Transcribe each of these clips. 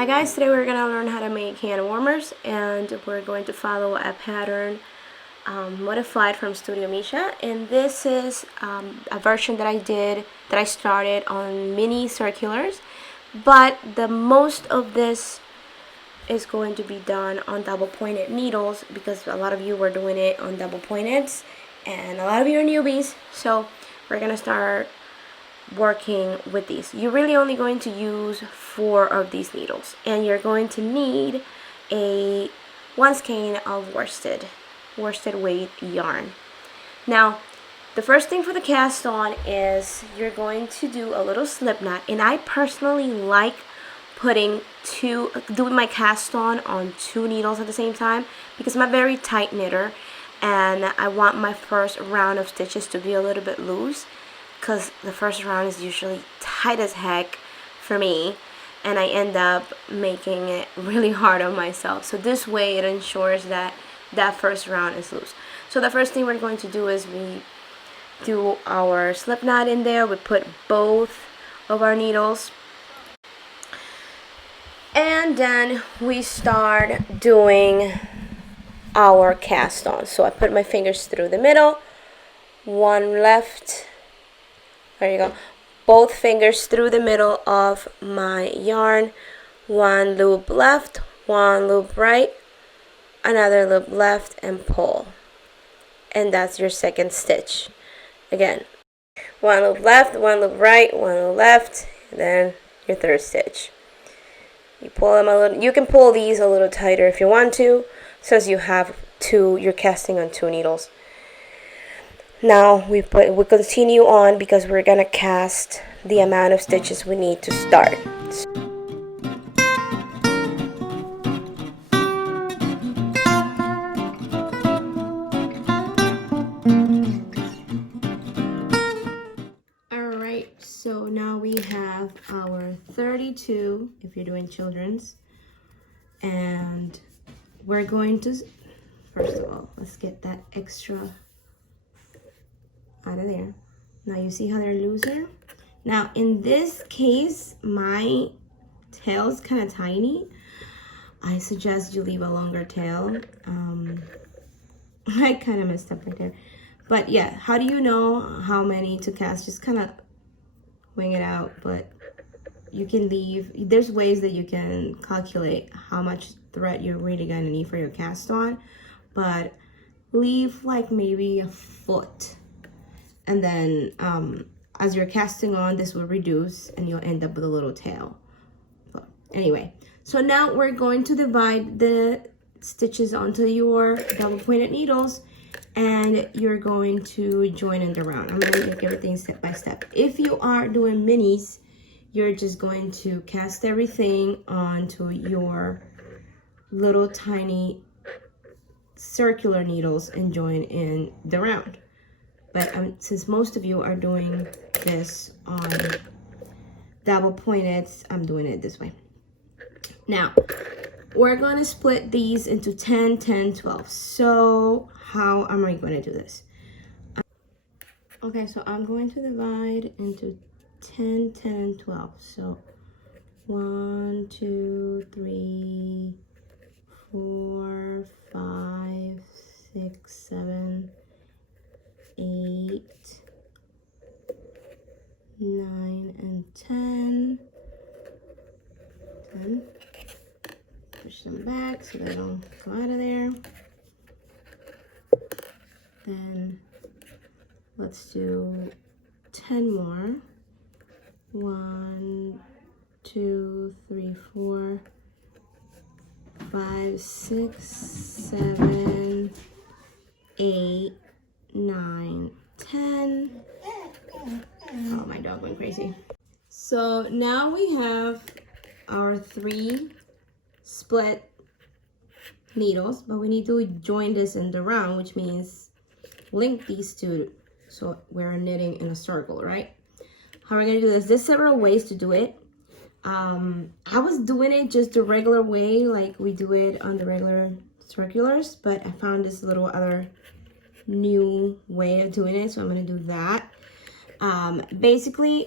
Hi guys, today we're going to learn how to make hand warmers, and we're going to follow a pattern modified from Studio Misha, and this is a version that I started on mini circulars, but the most of this is going to be done on double pointed needles because a lot of you were doing it on double pointeds and a lot of you are newbies, so we're going to start working with these. You're really only going to use 4 of these needles, and you're going to need one skein of worsted weight yarn. Now, the first thing for the cast on is you're going to do a little slip knot, and I personally like doing my cast on 2 needles at the same time because I'm a very tight knitter and I want my first round of stitches to be a little bit loose, because the first round is usually tight as heck for me and I end up making it really hard on myself. So this way it ensures that that first round is loose. So the first thing we're going to do is we do our slip knot in there. We put both of our needles and then we start doing our cast on. So I put my fingers through the middle, one left. There you go. Both fingers through the middle of my yarn. One loop left, one loop right, another loop left, and pull. And that's your second stitch. Again, one loop left, one loop right, one loop left, and then your third stitch. You pull them a little. You can pull these a little tighter if you want to, since you have you're casting on 2 needles. Now we continue on because we're gonna cast the amount of stitches we need to start. Alright, so now we have our 32 if you're doing children's, and we're going to, first of all, let's get that extra out of there. Now you see how they're looser? Now in this case, my tail is kind of tiny. I suggest you leave a longer tail. I kind of messed up right there. But yeah, how do you know how many to cast? Just kind of wing it out, but you can leave. There's ways that you can calculate how much thread you're really gonna need for your cast on, but leave like maybe a foot. And then as you're casting on, this will reduce and you'll end up with a little tail. But anyway, so now we're going to divide the stitches onto your double pointed needles, and you're going to join in the round. I'm going to make everything step by step. If you are doing minis, you're just going to cast everything onto your little tiny circular needles and join in the round. But since most of you are doing this on double pointed, I'm doing it this way. Now, we're going to split these into 10, 10, 12. So how am I going to do this? Okay, so I'm going to divide into 10, 10, and 12. So 1, 2, 3, 4, 5, 6, 7, 8, 9, and 10. Push them back so they don't go out of there. Then let's do 10 more. 1, 2, 3, 4, 5, 6, 7, 8, 9, 10. Oh, my dog went crazy. So now we have our 3 split needles, but we need to join this in the round, which means link these two so we're knitting in a circle, right? How we're gonna do this? There's several ways to do it. I was doing it just the regular way, like we do it on the regular circulars, but I found this little other new way of doing it, so I'm gonna do that. Basically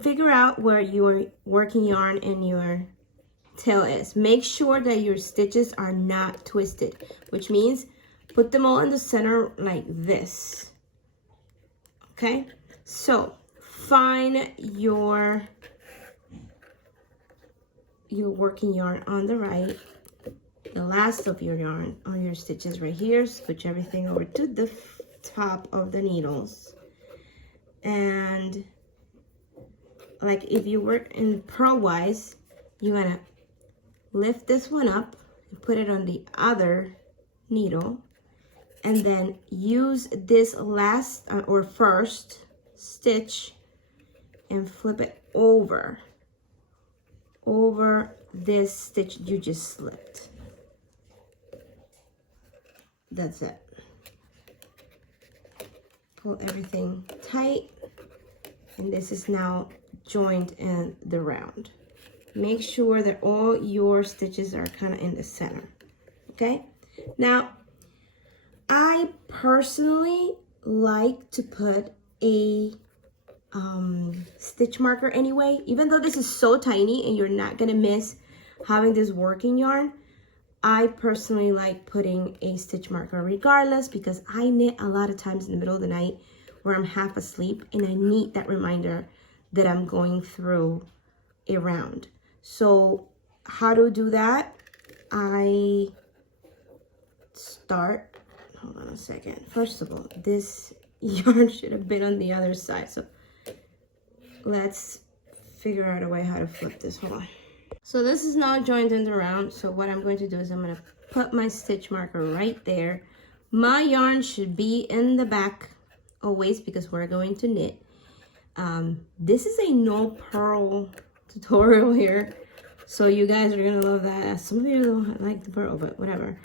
figure out where your working yarn and your tail is. Make sure that your stitches are not twisted, which means put them all in the center like this. Okay, so find your working yarn on the right, the last of your yarn on your stitches right here. Switch everything over to the top of the needles, and like if you work in purlwise, you're gonna lift this one up and put it on the other needle, and then use this last or first stitch and flip it over this stitch you just slipped. That's it. Pull everything tight, and this is now joined in the round. Make sure that all your stitches are kind of in the center. Okay, now I personally like to put a stitch marker anyway, even though this is so tiny and you're not gonna miss having this working yarn. I personally like putting a stitch marker regardless, because I knit a lot of times in the middle of the night where I'm half asleep and I need that reminder that I'm going through a round. So how to do that? I start, hold on a second. First of all, this yarn should have been on the other side. So let's figure out a way how to flip this. Hold on. So this is now joined in the round. So what I'm going to do is I'm going to put my stitch marker right there. My yarn should be in the back always because we're going to knit. This is a no purl tutorial here, so you guys are gonna love that. Some of you don't like the purl, but whatever.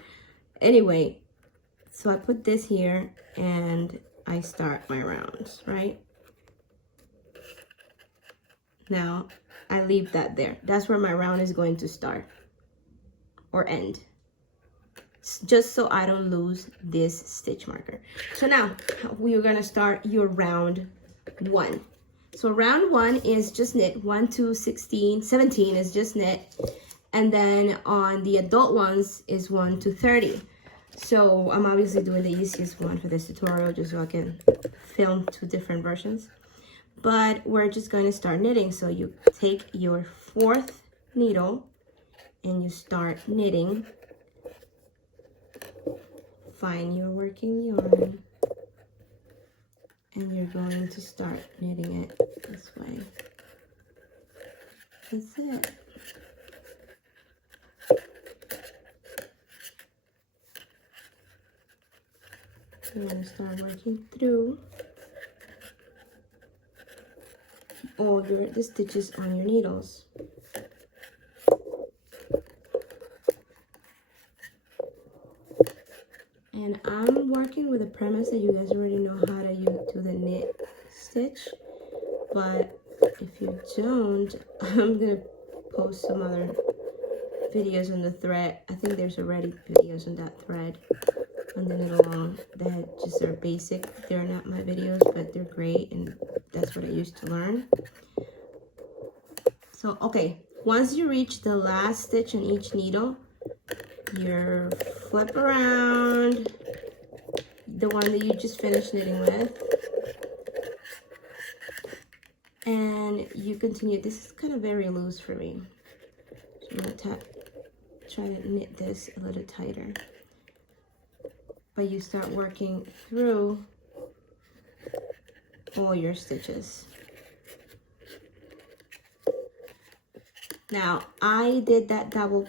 Anyway, so I put this here and I start my rounds, right? Now I leave that there. That's where my round is going to start or end, just so I don't lose this stitch marker. So now we are gonna start your round 1. So round 1 is just knit. 1 to 16, 17 is just knit, and then on the adult ones is 1 to 30. So I'm obviously doing the easiest one for this tutorial just so I can film 2 different versions. But we're just going to start knitting. So you take your 4th needle and you start knitting. Find your working yarn, and you're going to start knitting it this way. That's it. You're going to start working through all the stitches on your needles. And I'm working with a premise that you guys already know how to do the knit stitch, but if you don't, I'm gonna post some other videos on the thread. I think there's already videos on that thread on the knit along that just are basic. They're not my videos, but they're great, and that's what I used to learn. So okay, once you reach the last stitch on each needle, you flip around the one that you just finished knitting with, and you continue. This is kind of very loose for me, so I'm going to try to knit this a little tighter. But you start working through all your stitches. Now I did that double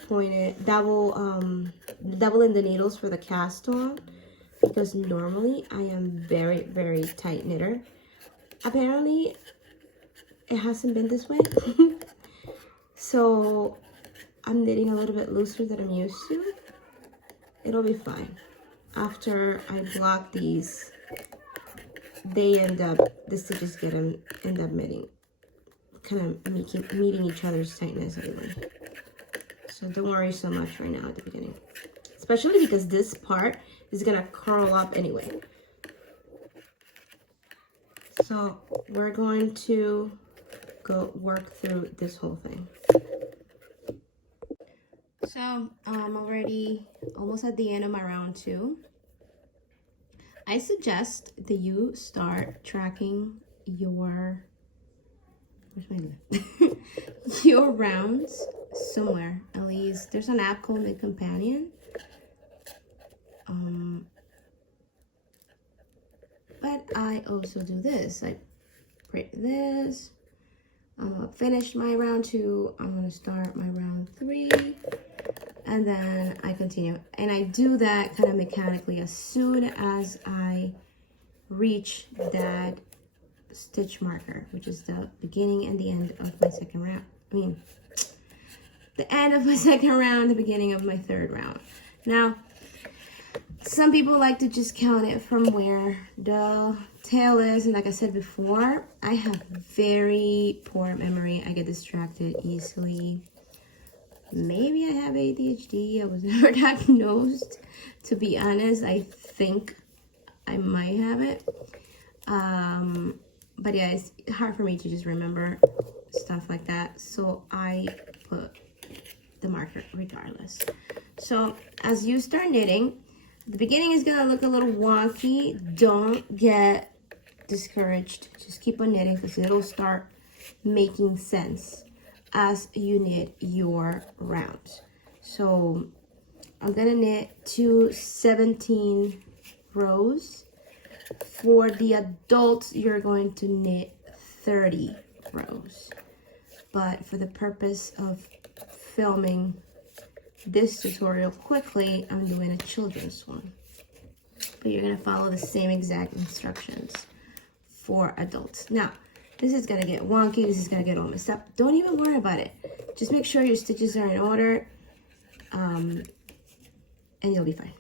in the needles for the cast on because normally I am very, very tight knitter. Apparently it hasn't been this way. So I'm knitting a little bit looser than I'm used to. It'll be fine. After I block these, the stitches end up meeting each other's tightness anyway. So don't worry so much right now at the beginning, especially because this part is gonna curl up anyway. So we're going to go work through this whole thing. So I'm already almost at the end of my round 2. I suggest that you start tracking your, where's my lip? Your rounds somewhere. At least there's an app called Knit Companion. But I also do this. I print this. I'm gonna finish my round 2. I'm gonna start my round 3. And then I continue. And I do that kind of mechanically as soon as I reach that stitch marker, which is the beginning and the end of my second round. I mean, the end of my second round, the beginning of my third round. Now, some people like to just count it from where the tail is. And like I said before, I have very poor memory. I get distracted easily. Maybe I have ADHD. I was never diagnosed. To be honest, I think I might have it. But yeah, it's hard for me to just remember stuff like that. So I put the marker regardless. So as you start knitting, the beginning is gonna look a little wonky. Don't get discouraged. Just keep on knitting because it'll start making sense as you knit your rounds. So I'm gonna knit 17 rows. For the adults, you're going to knit 30 rows. But for the purpose of filming this tutorial quickly, I'm doing a children's one. But you're gonna follow the same exact instructions for adults. Now, this is gonna get wonky, this is gonna get all messed up. Don't even worry about it. Just make sure your stitches are in order, and you'll be fine.